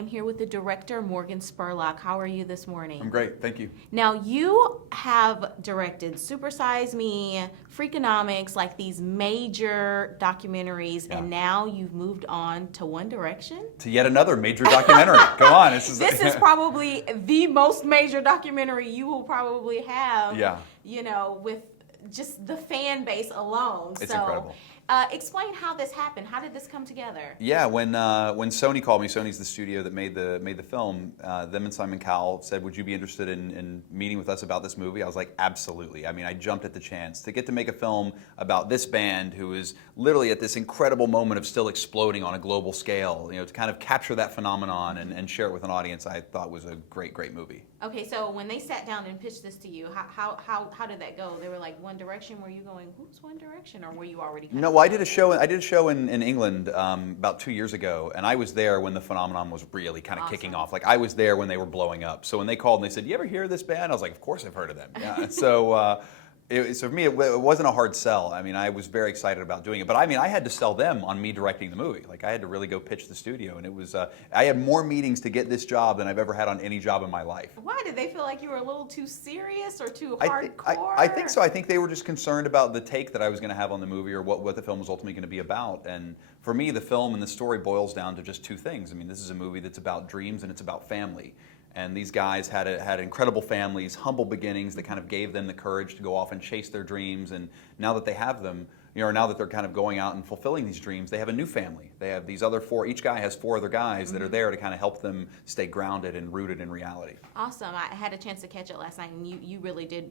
am here with the director, Morgan Spurlock. How are you this morning? I'm great, thank you. Now, you have directed Super Size Me, Freakonomics, like these major documentaries, and now you've moved on to One Direction? To yet another major documentary. Come on. This is probably the most major documentary you will probably have, you know, with just the fan base alone. It's incredible. Explain how this happened. How did this come together? Yeah, when Sony called me, Sony's the studio that made the film. Them and Simon Cowell said, "Would you be interested in meeting with us about this movie?" I was like, "Absolutely." I mean, I jumped at the chance to get to make a film about this band who is literally at this incredible moment of still exploding on a global scale. You know, to kind of capture that phenomenon and share it with an audience, I thought was a great movie. Okay, so when they sat down and pitched this to you, how did that go? They were like, One Direction. Were you going, who's One Direction, or were you already? No, well, I did a show in England about 2 years ago, and I was there when the phenomenon was really kind of kicking off. Like, I was there when they were blowing up. So when they called and they said, "You ever hear of this band?" I was like, "Of course I've heard of them." Yeah. So for me, it wasn't a hard sell. I mean, I was very excited about doing it. But I mean, I had to sell them on me directing the movie. Like, I had to really go pitch the studio, and it was I had more meetings to get this job than I've ever had on any job in my life. Why did they feel like you were a little too serious or too hardcore? I think so. I think they were just concerned about the take that I was going to have on the movie, or what the film was ultimately going to be about. And for me, the film and the story boils down to just two things. I mean, this is a movie that's about dreams and it's about family. And these guys had incredible families, humble beginnings that kind of gave them the courage to go off and chase their dreams. And now that they have them, you know, or now that they're kind of going out and fulfilling these dreams, they have a new family. They have these other four, each guy has four other guys that are there to kind of help them stay grounded and rooted in reality. Awesome. I had a chance to catch it last night, and you really did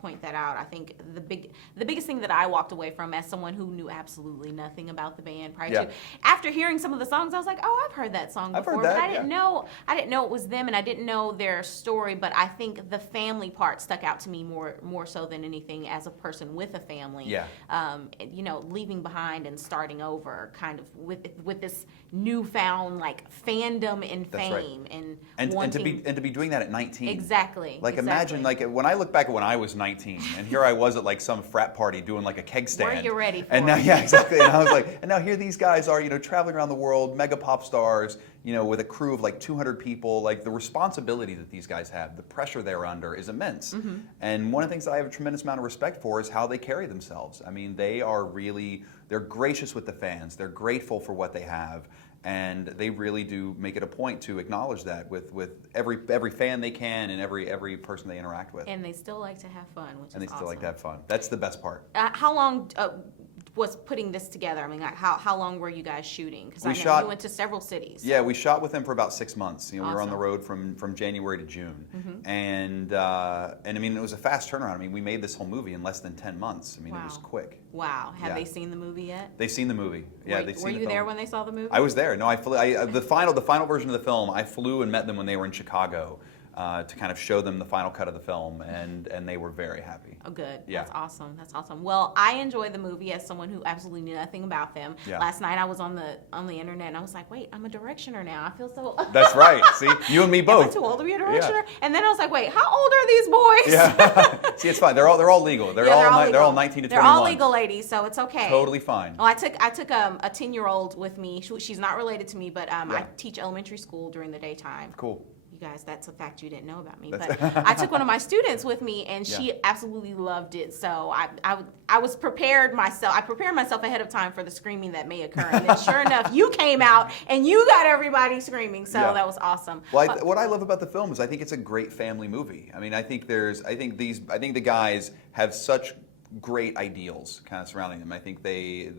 point that out. I think the biggest thing that I walked away from, as someone who knew absolutely nothing about the band prior to, after hearing some of the songs, I was like, oh, I've heard that song before. I've heard that, but I didn't know it was them, and I didn't know their story. But I think the family part stuck out to me more so than anything, as a person with a family. Yeah. You know, leaving behind and starting over, kind of with this newfound like fandom and fame, and to be doing that at 19. Exactly. Like, imagine, like, when I look back at when I was 19, and here I was at like some frat party doing like a keg stand. Were you ready for and now, it? yeah, exactly. And I was like, and now here these guys are, you know, traveling around the world, mega pop stars, you know, with a crew of like 200 people. Like, the responsibility that these guys have, the pressure they're under is immense. And one of the things that I have a tremendous amount of respect for is how they carry themselves. I mean, they're gracious with the fans. They're grateful for what they have. And they really do make it a point to acknowledge that with every fan they can and every person they interact with. And they still like to have fun, which is awesome. And they still like to have fun. That's the best part. How long was putting this together? I mean, like, how long were you guys shooting? Because I know you went to several cities. Yeah, we shot with them for about 6 months. You know, we were on the road from January to June, and I mean, it was a fast turnaround. I mean, we made this whole movie in less than 10 months. I mean, it was quick. Wow. Have they seen the movie yet? They've seen the movie. Yeah, they've seen the film. Were you there when they saw the movie? I was there. No, the final version of the film, I flew and met them when they were in Chicago. To kind of show them the final cut of the film, and they were very happy. Oh, good. Yeah. That's awesome. That's awesome. Well, I enjoyed the movie as someone who absolutely knew nothing about them. Yeah. Last night I was on the internet, and I was like, wait, I'm a directioner now. I feel so... That's right. See, you and me both. Am I too old to be a directioner? Yeah. And then I was like, wait, how old are these boys? Yeah. See, it's fine. They're all legal. They're all 19 to 21. They're all legal ladies, so it's okay. Totally fine. Well, I took a 10-year-old with me. She's not related to me, but I teach elementary school during the daytime. Cool. Guys, that's a fact you didn't know about me. But I took one of my students with me, and she absolutely loved it. So I was prepared myself. I prepared myself ahead of time for the screaming that may occur. And then sure enough, you came out and you got everybody screaming. So that was awesome. Well, what I love about the film is I think it's a great family movie. I mean, I think the guys have such great ideals kind of surrounding them. I think they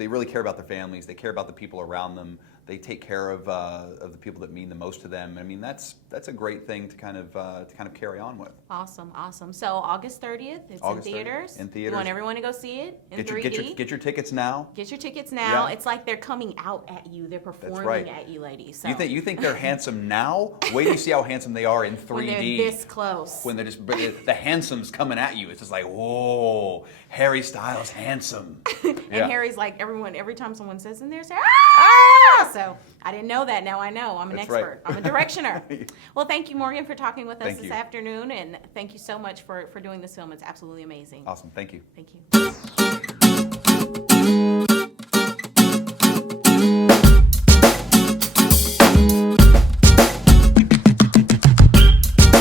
really care about their families. They care about the people around them. They take care of the people that mean the most to them. I mean, that's a great thing to kind of carry on with. Awesome, awesome. So August 30th, it's in theaters. In theaters. You want everyone to go see it in 3D. Get your tickets now. Get your tickets now. Yeah. It's like they're coming out at you. They're performing at you, ladies. So. You think they're handsome now? Wait till you see how handsome they are in 3D. When they're this close. When they're just the handsome's coming at you. It's just like, whoa, Harry Styles handsome. And Harry's like, every time someone says in there, say, ah! So I didn't know that. Now I know. I'm an expert. Right. I'm a directioner. Well, thank you, Morgan, for talking with us this afternoon. And thank you so much for doing this film. It's absolutely amazing. Awesome. Thank you. Thank you.